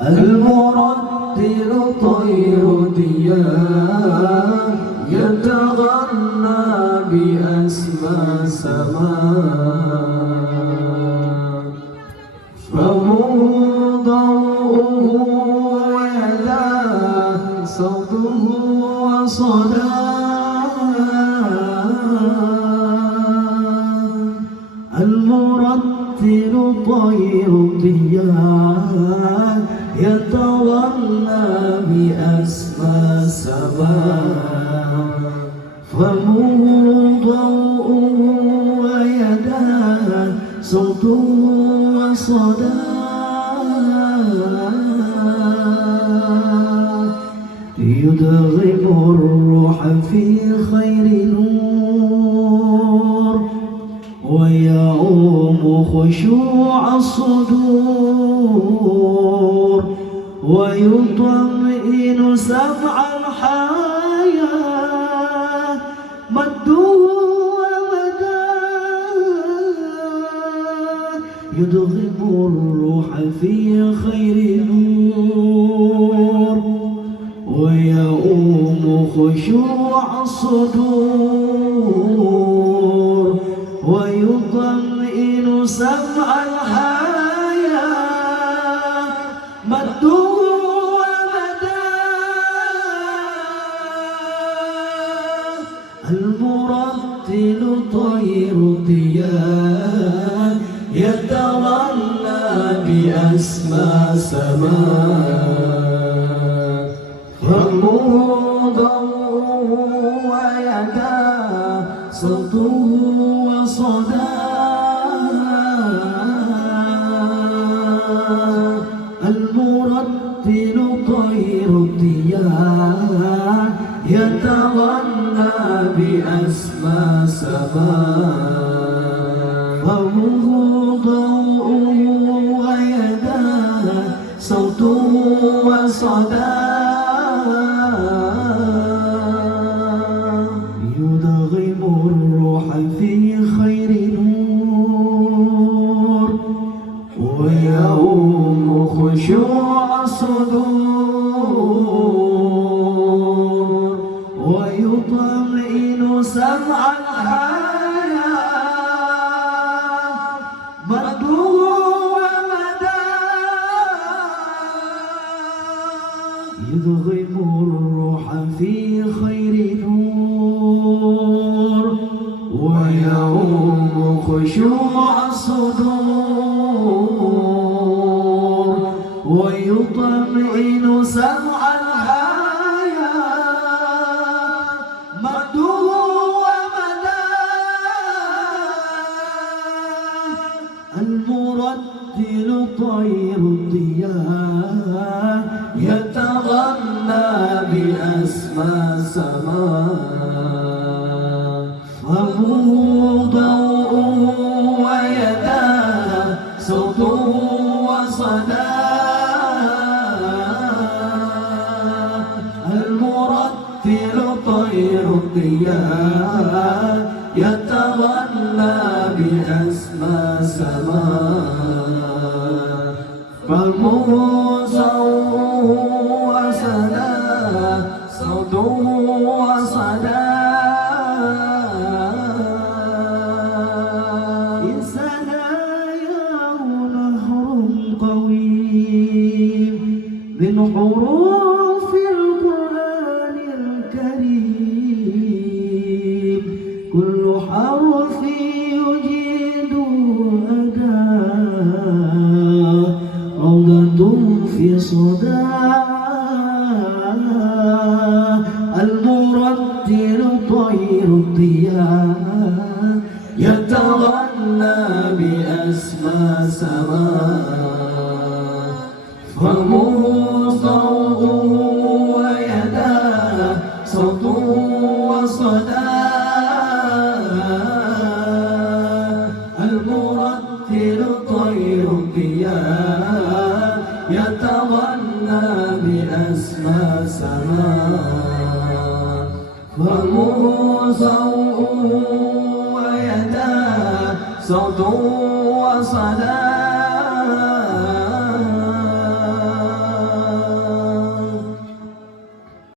المرتل طير ديار يتغنى بأسمى سماء فموضعه ويداه صوته وصداه المرتل طير الضياء يتولى بأسمى سماء فموضعه ويداه صوته وصداه يدغم الروح في خير نور ويعوم خشوع الصدور ويطمئن سمع الحياة مده ومداه يدغم الروح في خير نور ويؤوم خشوع الصدور ويطمئن سمع الحياة مده ومداه المرتل طير الضياء يتولى بأسمى سماء فموضعه ويداه صوته وصداه المرتل طير الضياء يتغنى بأسمى سماء فموضعه ويداه صوته وصداه يدغم الروح في خير نور ويؤوم خشوع الصدور ويطمئن سمع الحياة مده ومداه يدغم الروح في خير نور ويؤوم خشوع الصدور ويطمئن سمع الحياة مده ومداه المرتل طير الضياء يتغنى بأسمى سماء فموضعه ويداه صوته وصداه المرتل طير الضياء يتغنى بأسمى سماء فموضعه وصداه صوته وصداه من حروف القرآن الكريم كل حرف يجيد أداء روضة في صداه المرتل طير الضياء يتغنى بأسمى سماء فموضعه ويداه صوته وصداه المرتل طير الضياء يتغنى بأسمى سماء فموضعه ويداه صوته وصداه